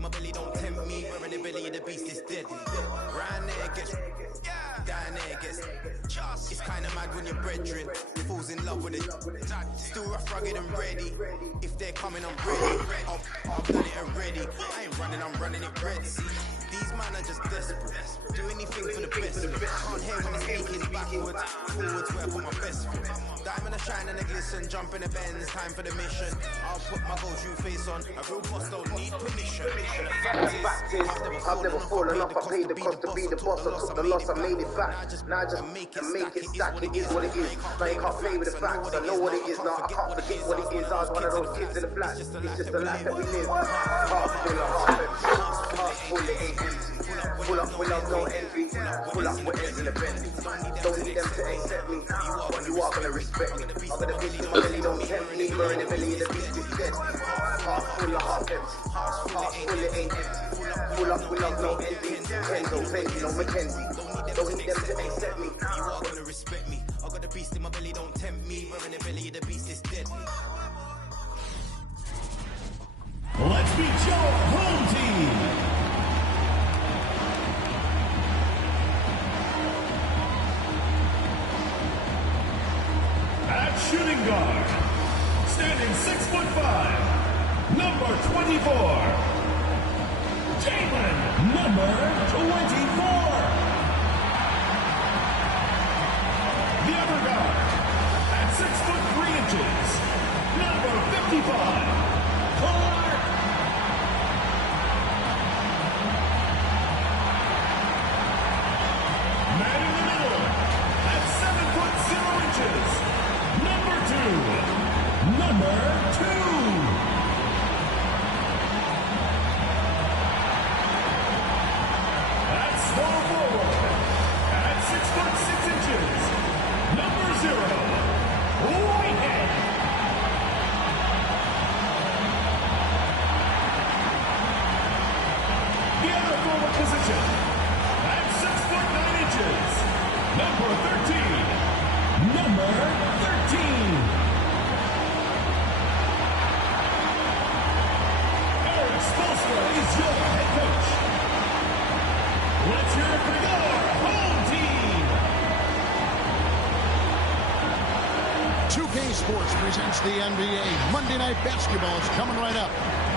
My belly don't tempt me, wearing the belly of the beast is deadly. Round there gets, down there gets. It's kinda mad when your brethren falls in love with it. Still rough, rugged and ready. If they're coming, I'm ready. I've done it already. I ain't running, I'm running it red. See, these man are just desperate. Do anything for the best. Can't hear when they're speaking backwards. Forwards where I put my best foot. Diamond a shine and a glisten, jump in the Benz, time for the mission. I'll put my gold shoe face on. A real boss don't need permission. And the fact is, I've never fallen off. I paid the cost to be the boss. I took the loss, I made it back. Now I just make it stack. It is what it is. Now you can't play with the facts. I know what it is now. I can't forget what it is. I was one of those kids in the flat. It's just the life that we live. Half full of half empty. Half full of ain't empty. Pull up without no envy. Pull up with ends in the Bentley. Don't need them to accept me, but you are gonna respect me. I'm gonna believe my belly don't tempt me. Burn the belly of the beast is dead. Half full of half empty. Half full of ain't empty. Pull up without no envy. Kenzo, Bentley, no Mackenzie. Don't need them to accept me. You are gonna respect me. I got the beast in my belly, don't tempt me. Burn the belly of the beast is dead. Let's meet your home team. At shooting guard, standing 6'5", number 24, Jalen, number 24. The other guard, at 6'3", number 55, Clark. Man in the middle, at 7'0", number 2. That's small forward. At 6'6", number 0, Whitehead. The other forward position. At 6'9", number 13. Number 13. Eric Spoelstra is your head coach. Let's hear it for your home team. 2K Sports presents the NBA. Monday Night Basketball is coming right up.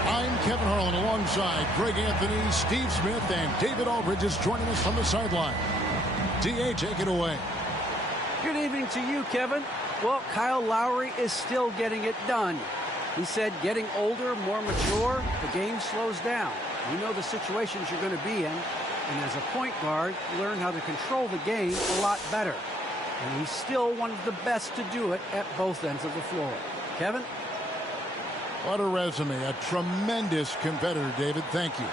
I'm Kevin Harlan alongside Greg Anthony, Steve Smith, and David Aldridge is joining us from the sideline. DA, take it away. Good evening to you, Kevin. Well, Kyle Lowry is still getting it done. He said getting older, more mature, the game slows down. You know the situations you're going to be in, and as a point guard, learn how to control the game a lot better. And he's still one of the best to do it at both ends of the floor. Kevin? What a resume. A tremendous competitor, David. Thank you.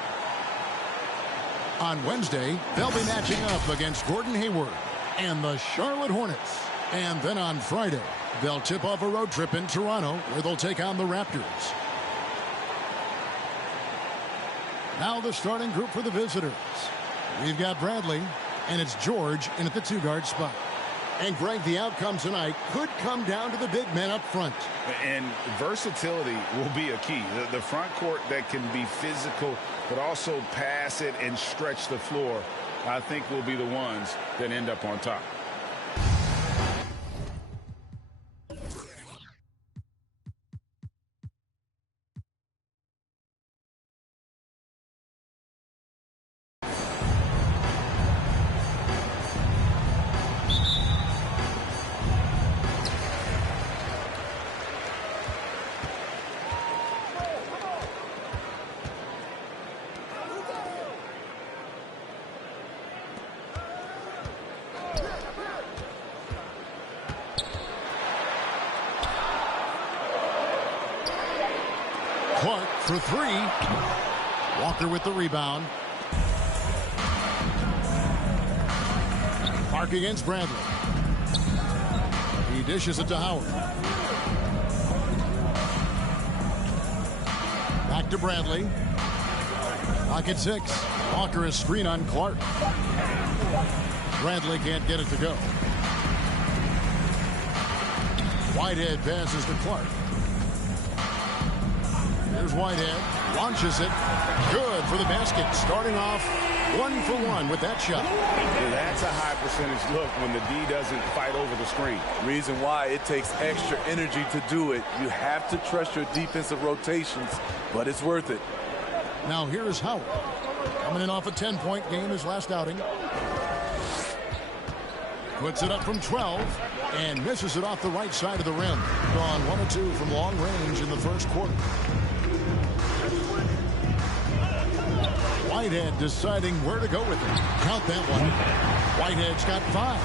On Wednesday, they'll be matching up against Gordon Hayward and the Charlotte Hornets. And then on Friday, they'll tip off a road trip in Toronto where they'll take on the Raptors. Now the starting group for the visitors. We've got Bradley, and it's George in at the two-guard spot. And Greg, the outcome tonight could come down to the big men up front. And versatility will be a key. The front court that can be physical, but also pass it and stretch the floor, I think will be the ones that end up on top. Clark for three. Walker with the rebound. Clark against Bradley. He dishes it to Howard. Back to Bradley. Pocket six. Walker is screen on Clark. Bradley can't get it to go. Whitehead passes to Clark. Here's Whitehead. Launches it. Good for the basket. Starting off 1 for 1 with that shot. Yeah, that's a high percentage look when the D doesn't fight over the screen. Reason why it takes extra energy to do it. You have to trust your defensive rotations, but it's worth it. Now here's Howard. Coming in off a 10-point game his last outing. Puts it up from 12 and misses it off the right side of the rim. Gone 1 of 2 from long range in the first quarter. Whitehead deciding where to go with it. Count that one. Whitehead's got 5.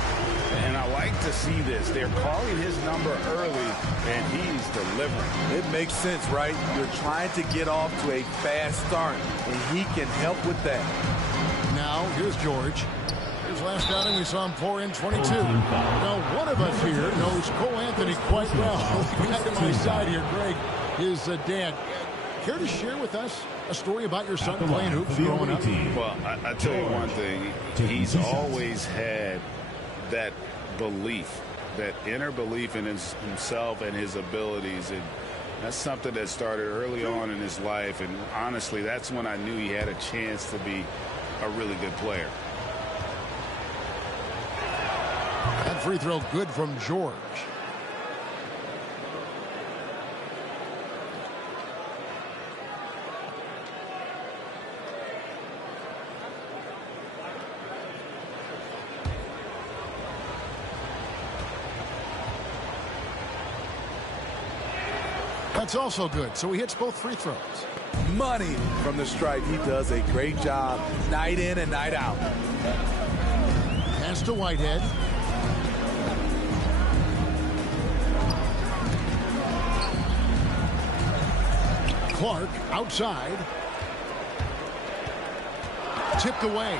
And I like to see this. They're calling his number early, and he's delivering. It makes sense, right? You're trying to get off to a fast start, and he can help with that. Now, here's George. His last outing, we saw him pour in 22. Now, one of us here knows Cole Anthony quite well. Back at my side here, Greg, his dad. Care to share with us a story about your son playing hoops growing up? Well, I tell you one thing. He's always had that belief, that inner belief in himself and his abilities. And that's something that started early on in his life. And honestly, that's when I knew he had a chance to be a really good player. That free throw good from George. That's also good. So he hits both free throws. Money from the stripe. He does a great job night in and night out. Pass to Whitehead. Clark outside. Tipped away.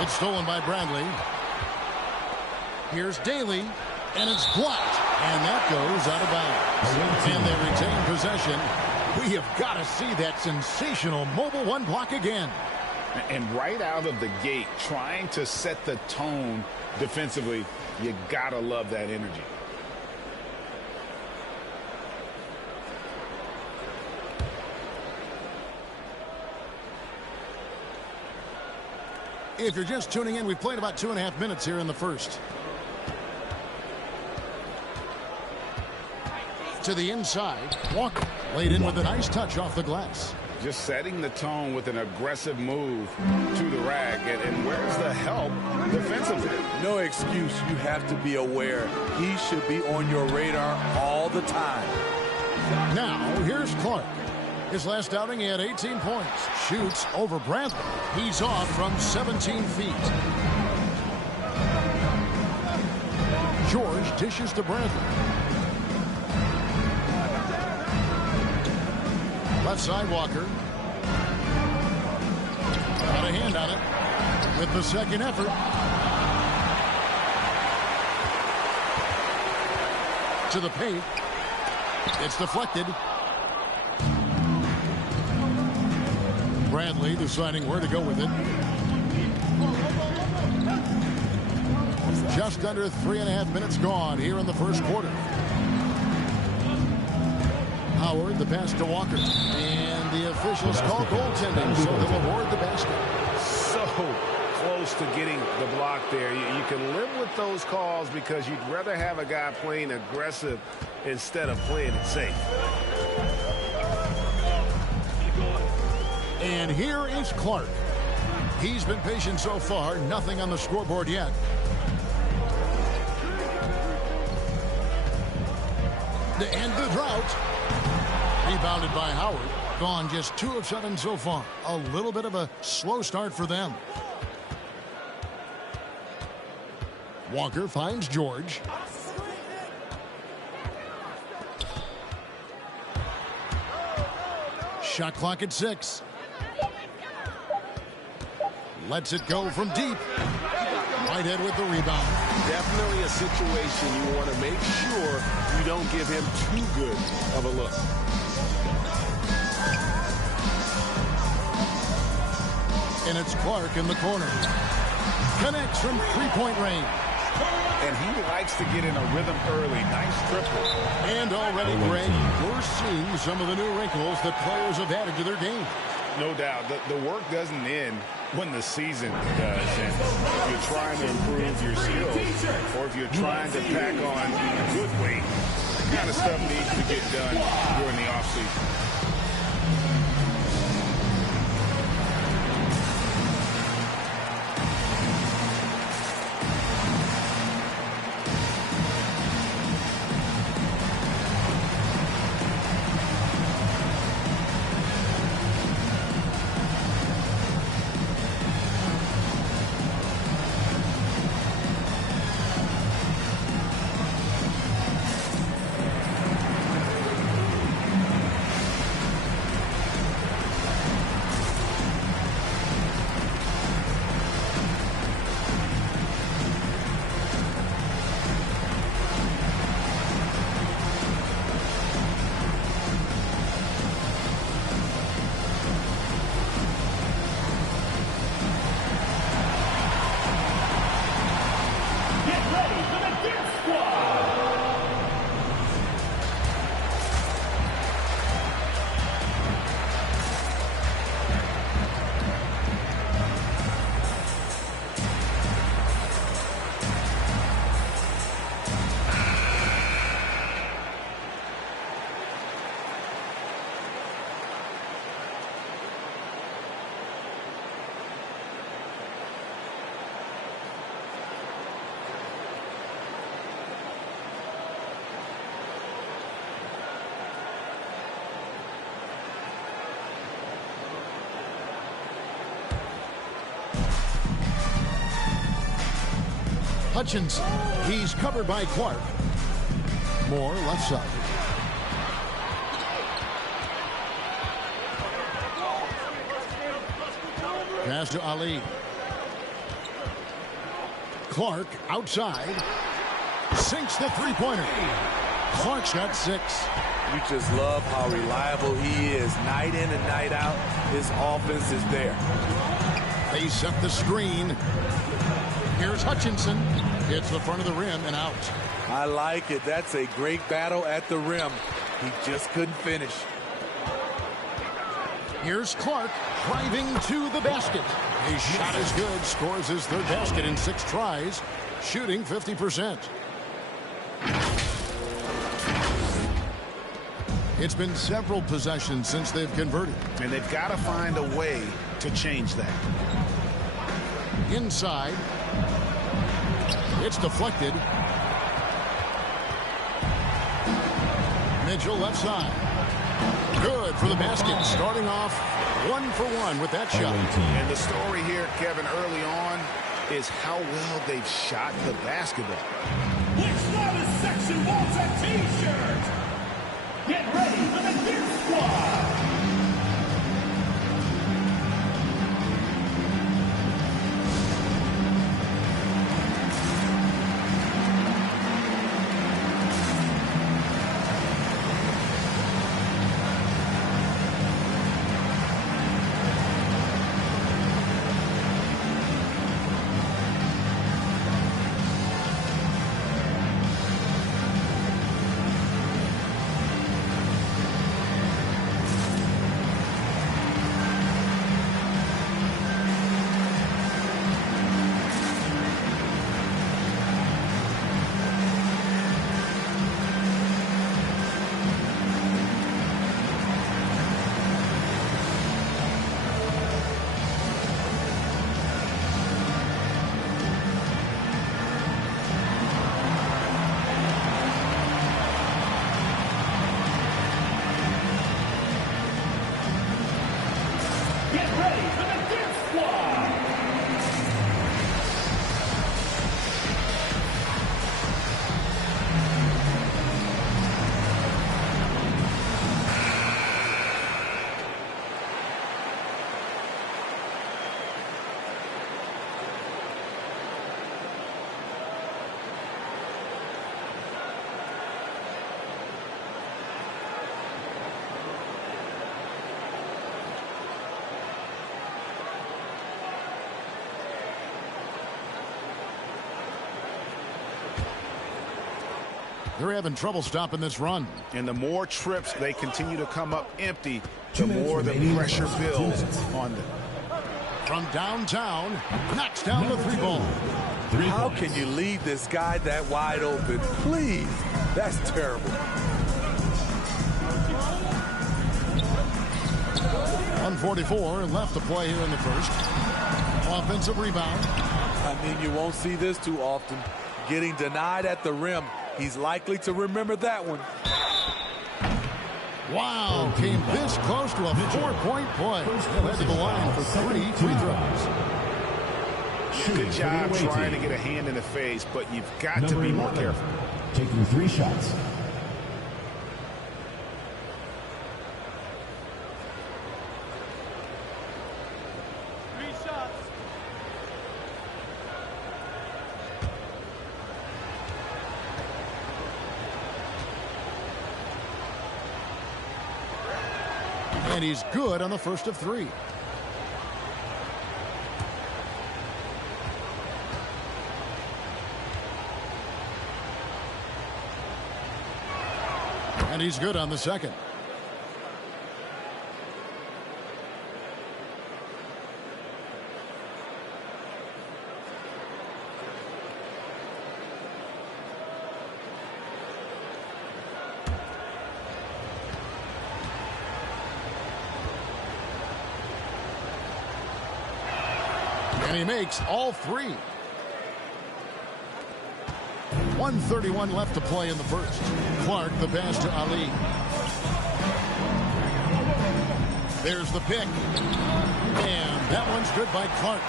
It's stolen by Bradley. Here's Daly, and it's blocked. And that goes out of bounds. And they retain possession. We have got to see that sensational mobile one block again. And right out of the gate, trying to set the tone defensively, you got to love that energy. If you're just tuning in, we've played about 2.5 minutes here in the first. To the inside, Walker laid in with a nice touch off the glass. Just setting the tone with an aggressive move to the rack. And where's the help defensively? No excuse. You have to be aware. He should be on your radar all the time. Now, here's Clark. His last outing, he had 18 points. Shoots over Bradley. He's off from 17 feet. George dishes to Bradley. Left side, Walker. Got a hand on it with the second effort. To the paint. It's deflected. Bradley deciding where to go with it. Just under 3.5 minutes gone here in the first quarter. Howard, the pass to Walker. And the officials call goaltending, so they'll award the basket. So close to getting the block there. You can live with those calls because you'd rather have a guy playing aggressive instead of playing it safe. And here is Clark. He's been patient so far. Nothing on the scoreboard yet. To end the drought. Rebounded by Howard. Gone just 2 of 7 so far. A little bit of a slow start for them. Walker finds George. Shot clock at 6. Lets it go from deep. Whitehead with the rebound. Definitely a situation you want to make sure you don't give him too good of a look. And it's Clark in the corner. Connects from 3-point range. And he likes to get in a rhythm early. Nice triple. And already, Greg, we're seeing some of the new wrinkles that players have added to their game. No doubt. The work doesn't end when the season does. And if you're trying to improve your skills, or if you're trying to pack on good weight, that kind of stuff needs to get done during the offseason. Hutchinson. He's covered by Clark. Moore left side. Pass to Ali. Clark outside. Sinks the three-pointer. Clark's got 6. You just love how reliable he is. Night in and night out, his offense is there. They set the screen. Here's Hutchinson. Hits the front of the rim and out. I like it. That's a great battle at the rim. He just couldn't finish. Here's Clark driving to the basket. His shot is good. Scores his 3rd basket in 6 tries. Shooting 50%. It's been several possessions since they've converted. And they've got to find a way to change that. Inside. It's deflected. Mitchell left side. Good for the basket. Starting off 1 for 1 with that shot. And the story here, Kevin, early on is how well they've shot the basketball. Which Slavis section wants a t-shirt? Get ready for the Gear Squad! They're having trouble stopping this run. And the more trips they continue to come up empty, the more the pressure builds on them. From downtown, knocks down the 3-ball. How can you leave this guy that wide open? Please. That's terrible. 1:44 left to play here in the first. Offensive rebound. I mean, you won't see this too often. Getting denied at the rim. He's likely to remember that one. Wow, came this close to a 4-point play. Led to the line for 3 free throws. Good job trying to get a hand in the face, but you've got to be more careful. Taking 3 shots. And he's good on the first of 3. And he's good on the second. And he makes all 3. 1:31 left to play in the first. Clark, the pass to Ali. There's the pick. And that one's good by Clark.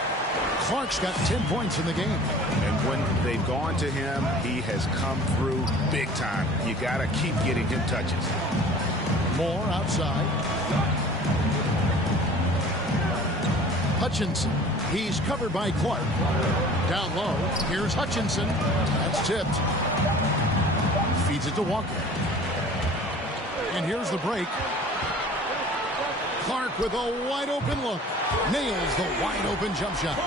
Clark's got 10 points in the game. And when they've gone to him, he has come through big time. You got to keep getting him touches. Moore outside. Hutchinson. He's covered by Clark. Down low. Here's Hutchinson. That's tipped. Feeds it to Walker. And here's the break. Clark with a wide open look. Nails the wide open jump shot.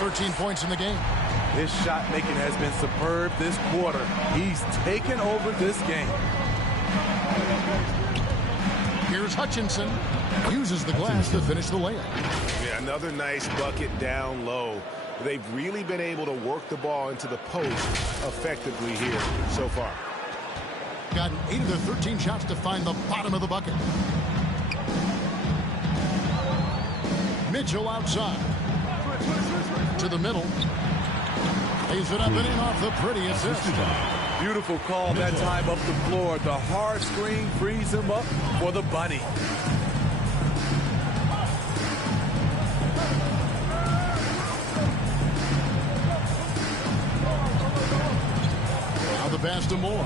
13 points in the game. His shot making has been superb this quarter. He's taken over this game. Here's Hutchinson. Uses the glass to finish the layup. Yeah, another nice bucket down low. They've really been able to work the ball into the post effectively here so far. Gotten 8 of their 13 shots to find the bottom of the bucket. Mitchell outside. To the middle. Lays it up and in off the pretty assist. Beautiful call that time up the floor. The hard screen frees him up for the bunny. Now the pass to Moore.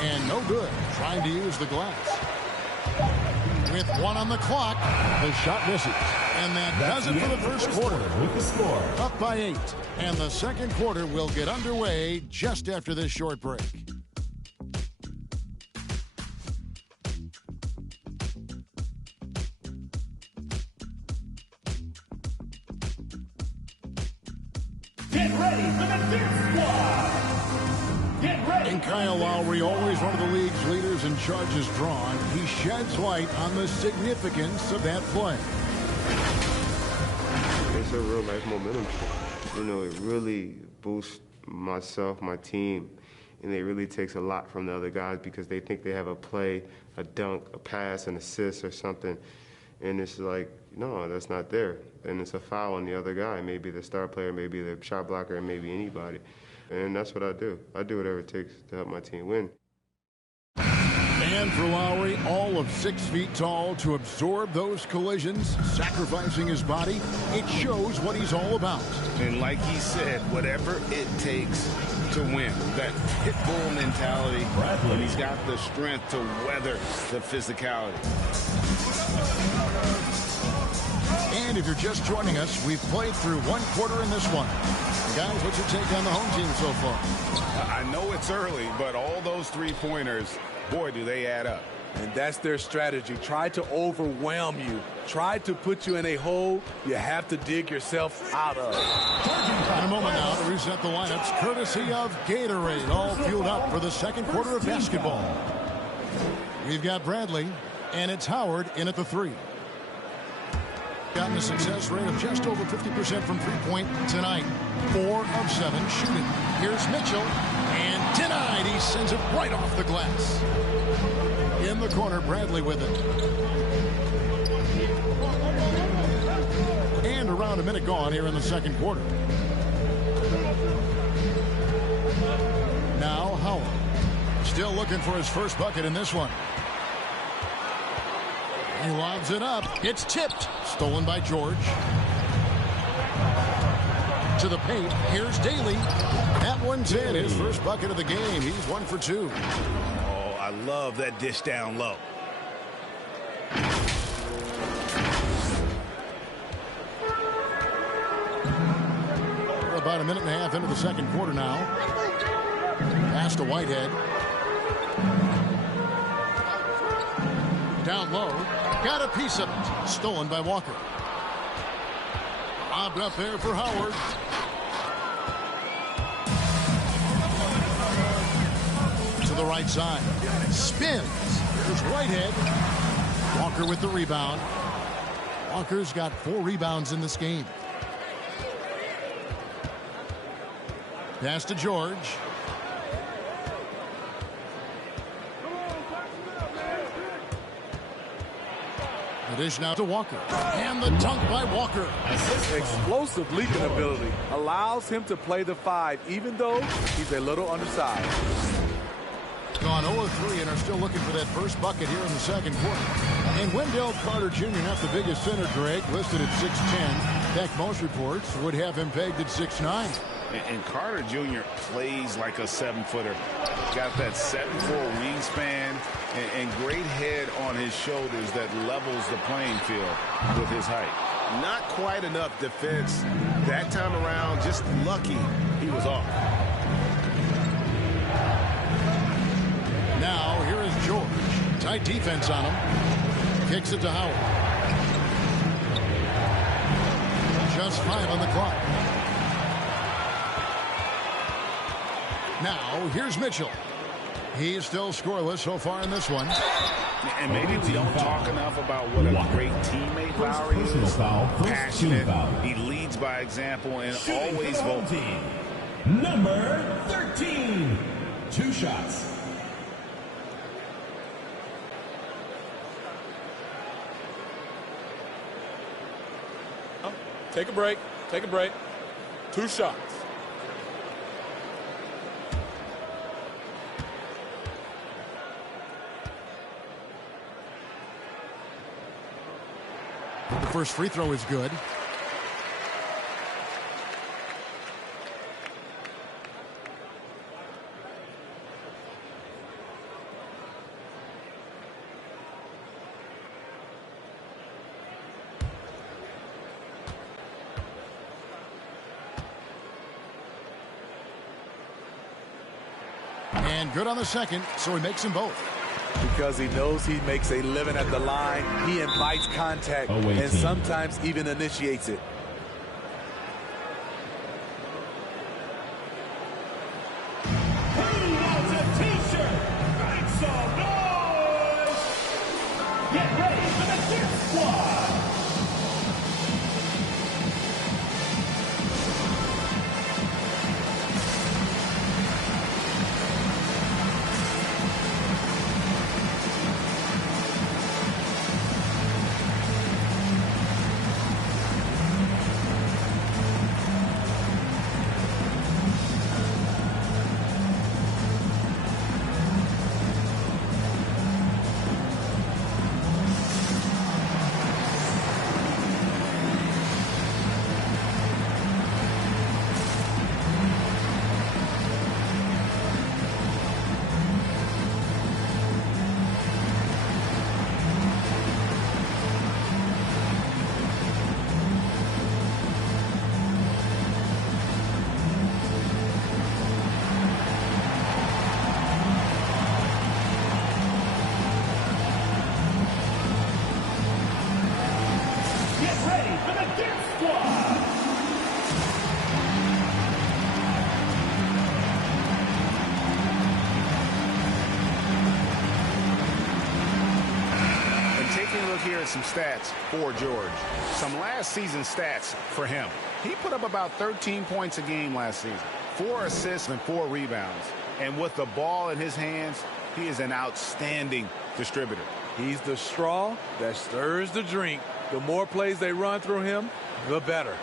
And no good. Trying to use the glass. With 1 on the clock, the shot misses. And that does it for the first quarter. Up by 8. And the second quarter will get underway just after this short break. Get ready for the fifth squad. Get ready. And Kyle Lowry, always one of the league's leaders in charges drawn, he sheds light on the significance of that play. It's a real life momentum shift. You know, it really boosts myself, my team, and it really takes a lot from the other guys because they think they have a play, a dunk, a pass, an assist or something, and it's like, no, that's not there. And it's a foul on the other guy, maybe the star player, maybe the shot blocker, and maybe anybody. And that's what I do. I do whatever it takes to help my team win. And for Lowry, all of 6 feet tall, to absorb those collisions, sacrificing his body, it shows what he's all about. And like he said, whatever it takes to win, that pit bull mentality, and he's got the strength to weather the physicality. And if you're just joining us, we've played through 1 quarter in this one. Guys, what's your take on the home team so far? I know it's early, but all those 3-pointers, boy, do they add up. And that's their strategy. Try to overwhelm you. Try to put you in a hole you have to dig yourself out of. In a moment now to reset the lineups, courtesy of Gatorade, all fueled up for the second quarter of basketball. We've got Bradley, and it's Howard in at the 3. Gotten a success rate of just over 50% from three-point tonight. 4 of 7 shooting. Here's Mitchell, and denied. He sends it right off the glass. In the corner, Bradley with it. And around a minute gone here in the second quarter. Now Howard. Still looking for his first bucket in this one. He lobs it up. It's tipped. Stolen by George. To the paint. Here's Daly. That one's in. His first bucket of the game. He's 1 for 2. Oh, I love that dish down low. We're about a minute and a half into the second quarter now. Pass to Whitehead. Down low. Got a piece of it. Stolen by Walker. Lobbed up there for Howard. To the right side. Spins. There's Whitehead. Walker with the rebound. Walker's got 4 rebounds in this game. Pass to George. The dish now to Walker. And the dunk by Walker. Explosive leaping ability allows him to play the 5, even though he's a little undersized. Gone 0-3 and are still looking for that first bucket here in the second quarter. And Wendell Carter Jr., not the biggest center, Greg, listed at 6'10". In fact, most reports would have him pegged at 6'9". And Carter Jr. plays like a 7-footer. Got that 7'4" wingspan and great head on his shoulders that levels the playing field with his height. Not quite enough defense that time around. Just lucky he was off. Now here is George. Tight defense on him. Kicks it to Howard. Just 5 on the clock. Now, here's Mitchell. He's still scoreless so far in this one. And maybe we don't talk enough about what a great teammate Lowry is. Passionate. He leads by example and always vocal. Number 13. 2 shots. Take a break. Take a break. 2 shots. The first free throw is good. And good on the second, so he makes them both. Because he knows he makes a living at the line, he invites contact and sometimes even initiates it. Who wants a t-shirt? Make some noise! Get ready for the Dirt Squad! at some stats for George. Some last season stats for him. He put up about 13 points a game last season, 4 assists and 4 rebounds. And with the ball in his hands, he is an outstanding distributor. He's the straw that stirs the drink. The more plays they run through him, the better.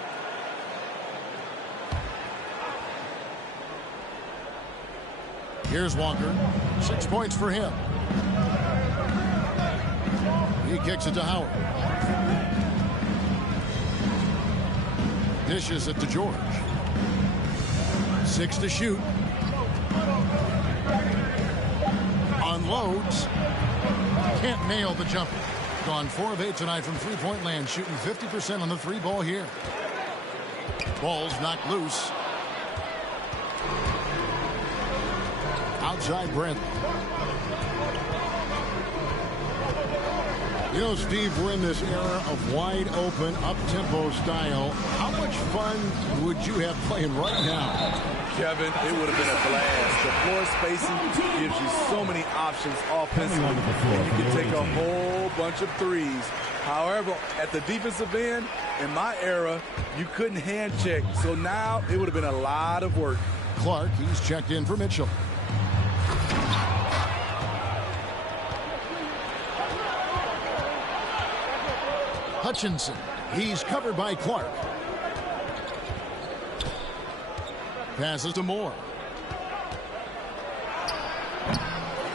Here's Walker. 6 points for him. He kicks it to Howard. Dishes it to George. 6 to shoot. Unloads. Can't nail the jumper. Gone 4 of 8 tonight from three-point land, shooting 50% on the 3-ball here. Ball's knocked loose. Outside Bradley. You know, Steve, we're in this era of wide-open, up-tempo style. How much fun would you have playing right now? Kevin, it would have been a blast. The floor spacing gives you so many options offensively. And you can take a whole bunch of threes. However, at the defensive end, in my era, you couldn't hand check. So now it would have been a lot of work. Clark, he's checked in for Mitchell. Hutchinson, he's covered by Clark. Passes to Moore.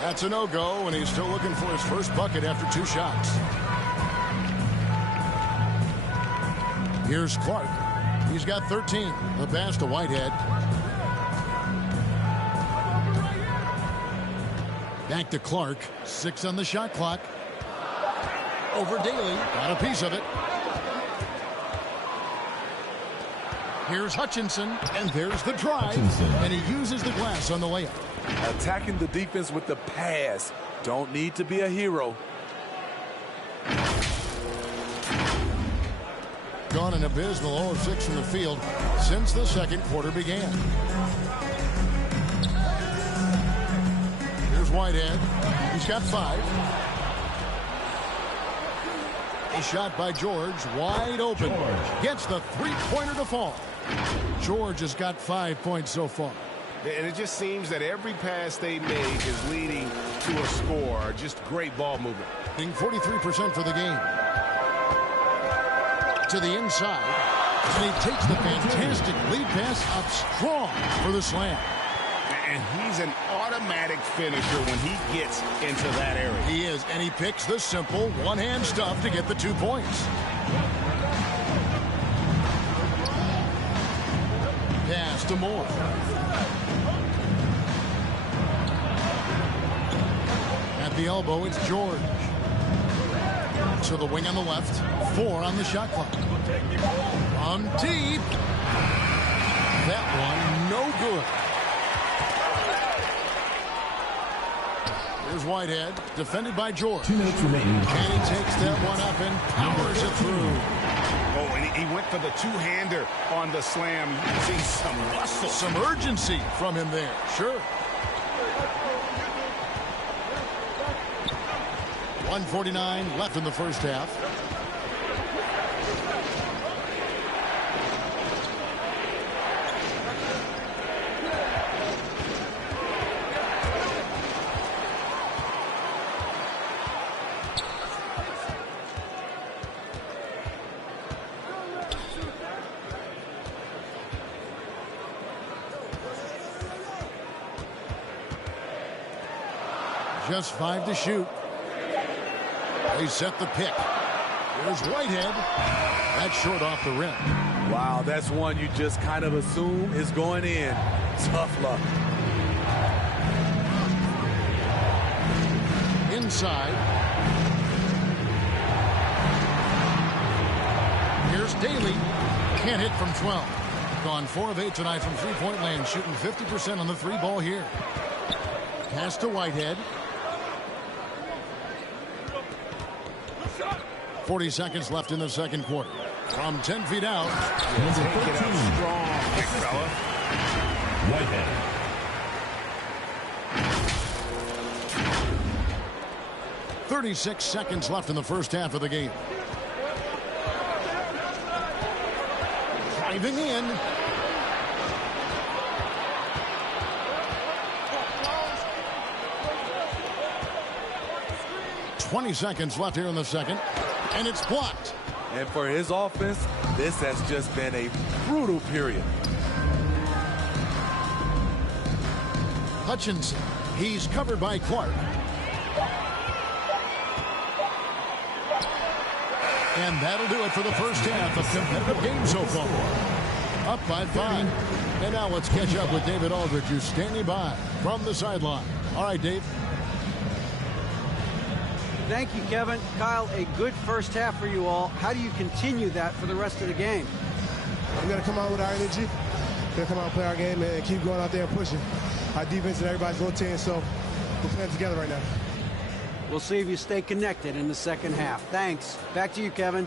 That's a no-go, and he's still looking for his first bucket after 2 shots. Here's Clark. He's got 13. The pass to Whitehead. Back to Clark. 6 on the shot clock. Over Daly. Got a piece of it. Here's Hutchinson, and there's the drive. And he uses the glass on the layup. Attacking the defense with the pass. Don't need to be a hero. Gone an abysmal 0 of 6 from the field since the second quarter began. Here's Whitehead. He's got 5. A shot by George, wide open. Gets the three-pointer to fall. George has got 5 points so far. And it just seems that every pass they make is leading to a score. Just great ball movement. Being 43% for the game. To the inside. And he takes the fantastic lead pass up strong for the slam. And he's an automatic finisher when he gets into that area. He is, and he picks the simple one-hand stuff to get the 2 points. Pass to Moore. At the elbow, it's George. To the wing on the left. 4 on the shot clock. From deep. That one, no good. Here's Whitehead, defended by George. 2 minutes remaining. And he takes that one up and powers it through. Oh, and he went for the two-hander on the slam. You see some muscle. Some urgency from him there, sure. 1:49 left in the first half. Just 5 to shoot. They set the pick. Here's Whitehead. That's short off the rim. Wow, that's one you just kind of assume is going in. Tough luck. Inside. Here's Daly. Can't hit from 12. Gone 4 of 8 tonight from three-point land, shooting 50% on the 3-ball here. Pass to Whitehead. 40 seconds left in the second quarter. From 10 feet out. Take it out strong, big fella. 36 seconds left in the first half of the game. Driving in. $20 seconds left here in the second, and it's blocked. And for his offense, this has just been a brutal period. Hutchinson, he's covered by Clark. And that'll do it for the first half of competitive game so far. Up by 5. And now let's catch up with David Aldridge, who's standing by from the sideline. All right, Dave. Thank you, Kevin. Kyle, a good first half for you all. How do you continue that for the rest of the game? We got to come out with our energy. We got to come out and play our game and keep going out there and pushing. Our defense and everybody's rotating, so we're playing together right now. We'll see if you stay connected in the second half. Thanks. Back to you, Kevin.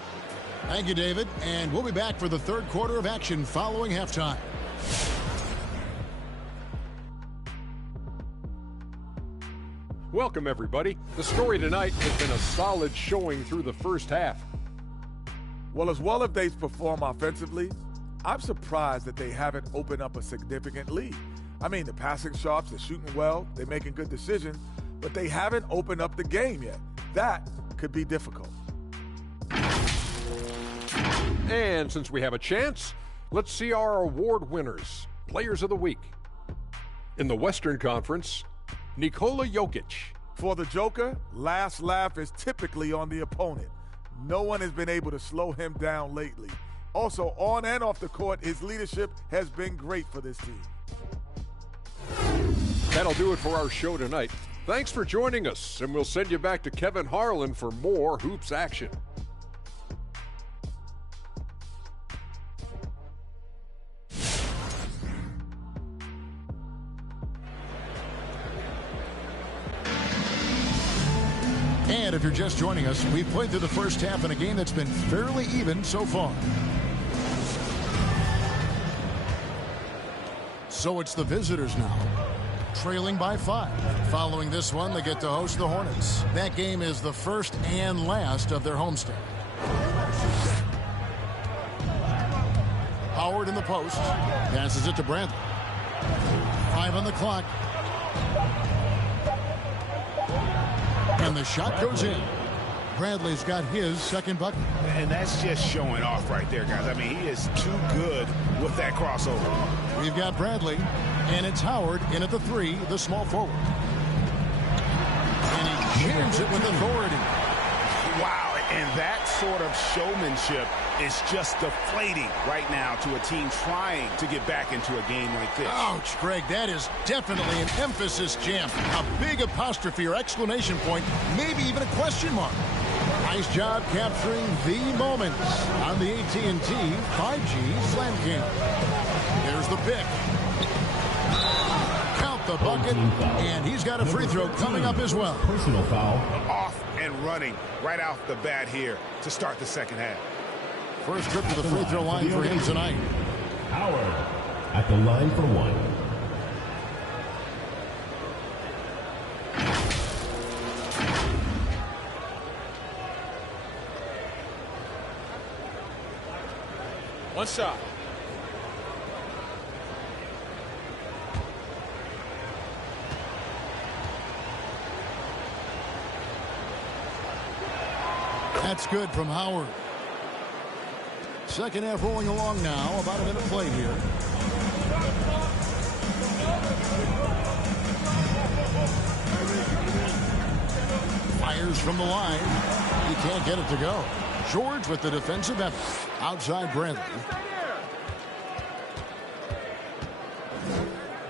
Thank you, David. And we'll be back for the third quarter of action following halftime. Welcome, everybody. The story tonight has been a solid showing through the first half. Well as they've performed offensively, I'm surprised that they haven't opened up a significant lead. I mean, the passing sharps, they're shooting well, they're making good decisions, but they haven't opened up the game yet. That could be difficult. And since we have a chance, let's see our award winners, Players of the Week. In the Western Conference, Nikola Jokic. For the Joker, last laugh is typically on the opponent. No one has been able to slow him down lately. Also, on and off the court, his leadership has been great for this team. That'll do it for our show tonight. Thanks for joining us, and we'll send you back to Kevin Harlan for more hoops action. And if you're just joining us, we've played through the first half in a game that's been fairly even so far. So it's the visitors now, trailing by 5. Following this one, they get to host the Hornets. That game is the first and last of their homestand. Howard in the post, passes it to Bradley. 5 on the clock. And the shot goes in. Bradley's got his second bucket. And that's just showing off right there, guys. I mean, he is too good with that crossover. We've got Bradley, and it's Howard in at the 3, the small forward. And he jams it with authority. Wow, and that sort of showmanship is just deflating right now to a team trying to get back into a game like this. Ouch, Greg, that is definitely an emphasis jam. A big apostrophe or exclamation point, maybe even a question mark. Nice job capturing the moments on the AT&T 5G Slam Cam. There's the pick. Count the bucket, and he's got a free throw coming up as well. Personal foul. Off and running right off the bat here to start the second half. First trip to the free throw line for him tonight. Howard at the line for 1. One shot. That's good from Howard. Second half rolling along now. About a minute played here. Fires from the line. He can't get it to go. George with the defensive effort. Outside Bradley.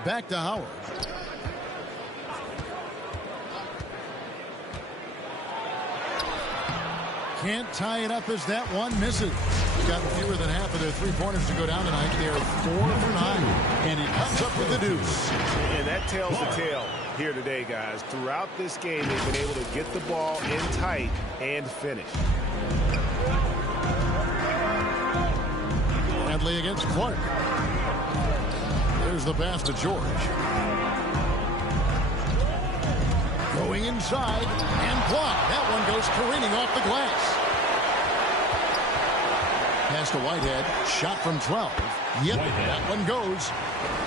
Back to Howard. Can't tie it up as that one misses. Gotten fewer than half of their three-pointers to go down tonight. They're 4 for 9, and he comes up with the deuce. And that tells the tale here today, guys. Throughout this game, they've been able to get the ball in tight and finish. Bradley against Clark. There's the pass to George. Going inside and blocked. That one goes careening off the glass. Pass to Whitehead. Shot from 12. Yep, that one goes.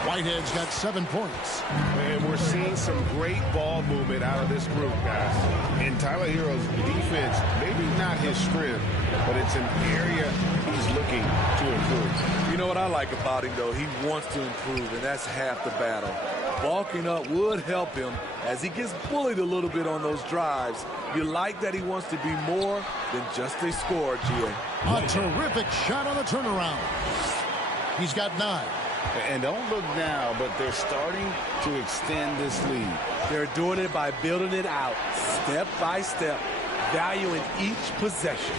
Whitehead's got 7 points. And we're seeing some great ball movement out of this group, guys. And Tyler Hero's defense, maybe not his strength, but it's an area he's looking to improve. You know what I like about him, though? He wants to improve, and that's half the battle. Bulking up would help him as he gets bullied a little bit on those drives. You like that he wants to be more than just a scorer, G.A. A terrific shot on the turnaround. He's got 9. And don't look now, but they're starting to extend this lead. They're doing it by building it out, step by step, valuing each possession.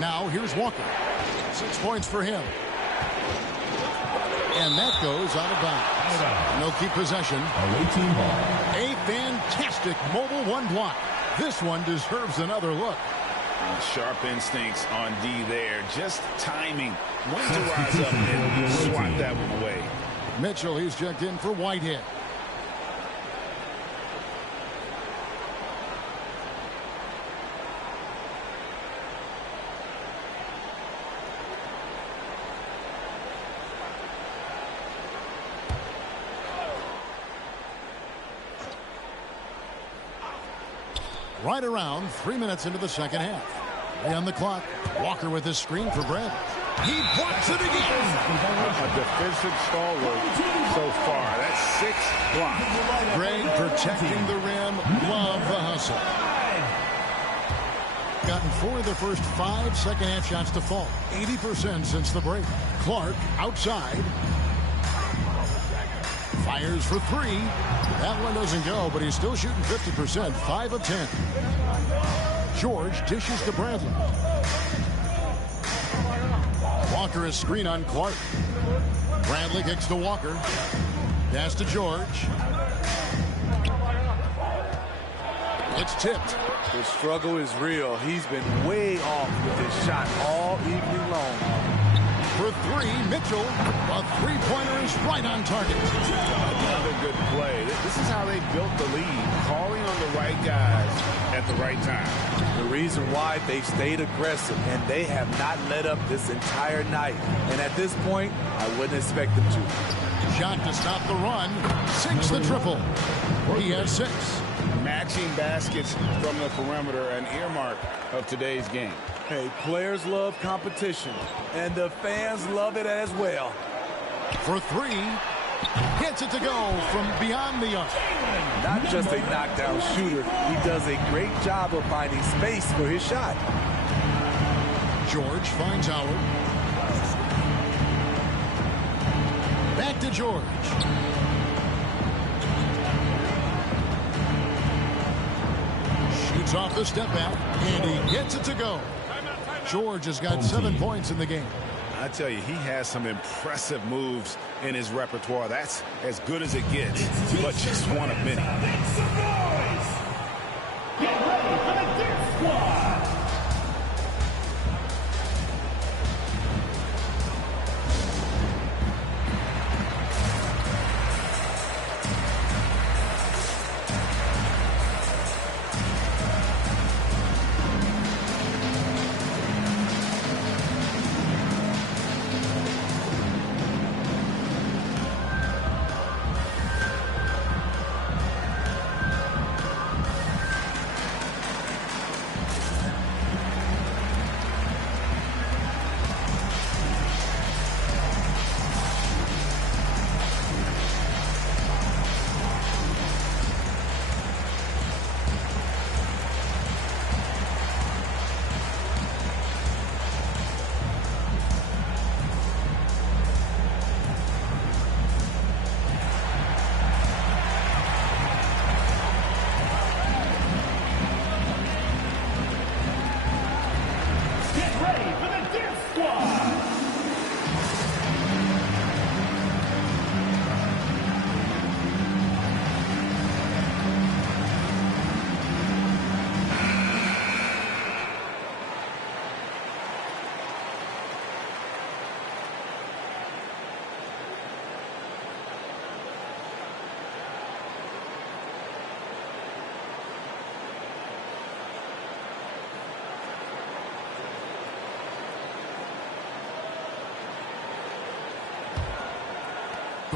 Now here's Walker. 6 points for him. And that goes out of bounds. No keep possession. A fantastic mobile one block. This one deserves another look. Sharp instincts on D there. Just timing when to rise up and swat that one away. Mitchell, he's checked in for Whitehead. Right around 3 minutes into the second half. 3 on the clock. Walker with his screen for Brad. He blocks it again. A defensive stalwart so far. That's 6 blocks. Greg protecting the rim. Love the hustle. Gotten 4 of the first 5 second half shots to fall. 80% since the break. Clark outside. Fires for 3. That one doesn't go, but he's still shooting 50%. 5 of 10. George dishes to Bradley. Walker is screen on Clark. Bradley kicks to Walker. Pass to George. It's tipped. The struggle is real. He's been way off with his shot all evening long. For 3, Mitchell. A three-pointer is right on target. Another good play. This is how they built the lead. Calling on the right guys at the right time. The reason why they've stayed aggressive, and they have not let up this entire night. And at this point, I wouldn't expect them to. Shot to stop the run. 6 the triple. He has 6. Matching baskets from the perimeter, an earmark of today's game. Hey, players love competition, and the fans love it as well. For 3, gets it to go from beyond the arc. Not just a knockdown shooter, he does a great job of finding space for his shot. George finds Howard. Back to George. Shoots off the step back, and he gets it to go. George has got 7 points in the game. I tell you, he has some impressive moves in his repertoire. That's as good as it gets, but just one of many. Make some noise! Get ready for the Dirt Squad!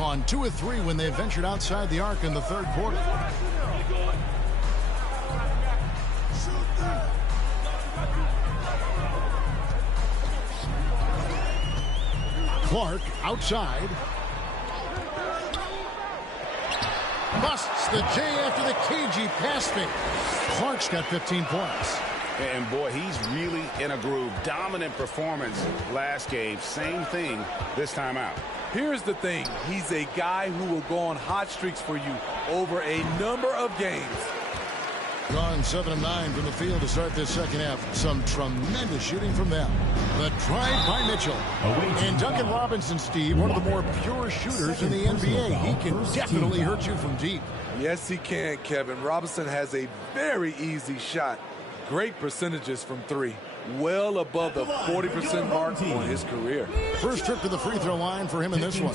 gone 2 of 3 when they ventured outside the arc in the third quarter. Clark outside. Busts the J after the cagey pass fake. Clark's got 15 points. And boy, he's really in a groove. Dominant performance last game. Same thing this time out. Here's the thing. He's a guy who will go on hot streaks for you over a number of games. Gone 7 of 9 from the field to start this second half. Some tremendous shooting from them. The drive by Mitchell. And Duncan Robinson, Steve, one of the more pure shooters in the NBA. He can definitely hurt you from deep. Yes, he can, Kevin. Robinson has a very easy shot. Great percentages from 3. Well above the 40% mark on his career. First trip to the free throw line for him in this one.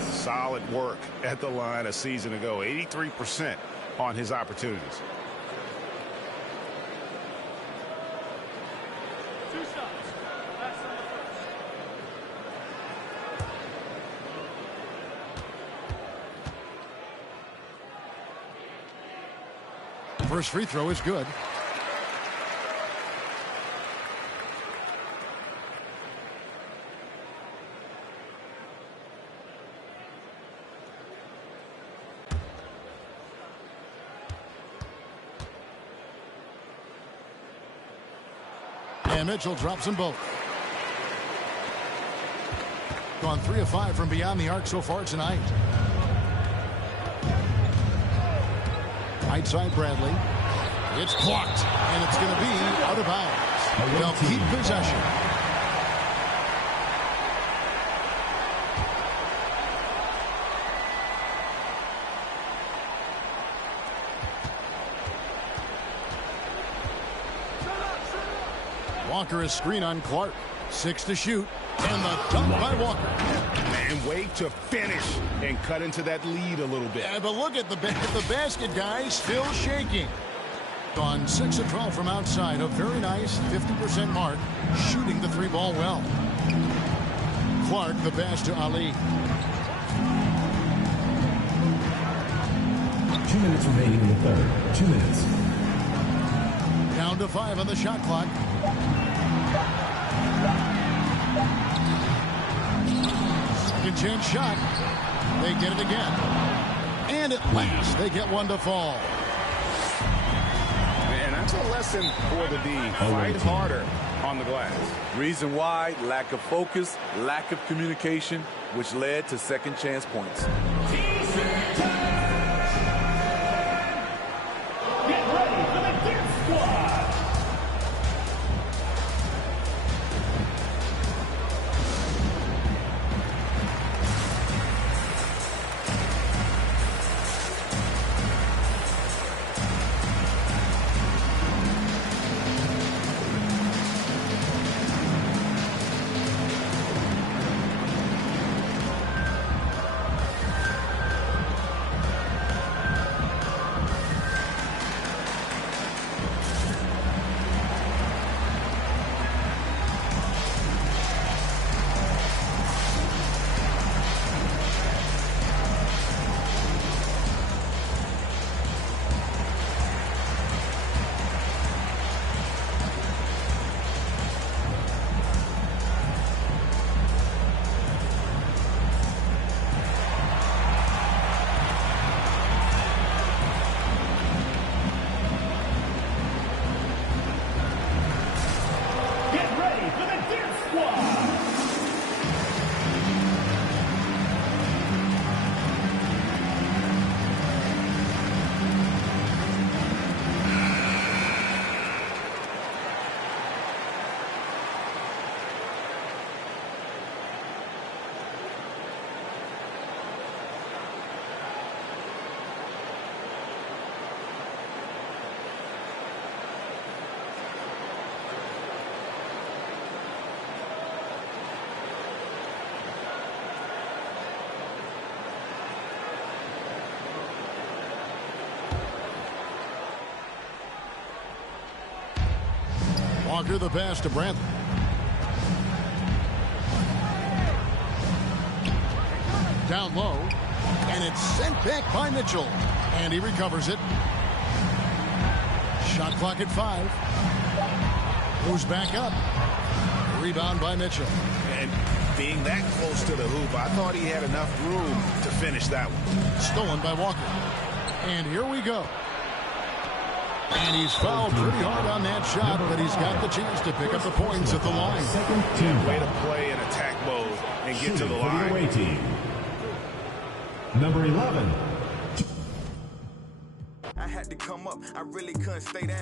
Solid work at the line a season ago. 83% on his opportunities. First free throw is good. And Mitchell drops them both. Gone 3 of 5 from beyond the arc so far tonight. Right side Bradley. It's blocked, and it's going to be out of bounds. They'll keep possession. Walker is screen on Clark. 6 to shoot, and the dunk by Walker. And wait to finish and cut into that lead a little bit. Yeah, but look at the basket, guys, still shaking. Gone 6 of 12 from outside. A very nice 50% mark, shooting the 3-ball well. Clark, the pass to Ali. 2 minutes remaining in the third. 2 minutes. Down to 5 on the shot clock. Second chance shot. They get it again. And at last, they get one to fall. And that's a lesson for the D. Fight harder on the glass. Reason why: lack of focus, lack of communication, which led to second chance points. Get ready for the Dance Squad. Walker the pass to Brandt. Down low. And it's sent back by Mitchell. And he recovers it. Shot clock at 5. Moves back up. Rebound by Mitchell. And being that close to the hoop, I thought he had enough room to finish that one. Stolen by Walker. And here we go. And he's fouled pretty hard on that shot, but he's got the chance to pick up the points at the line. Yeah, way to play in attack mode and get to the line. Away team. Number 11. I had to come up. I really couldn't stay down.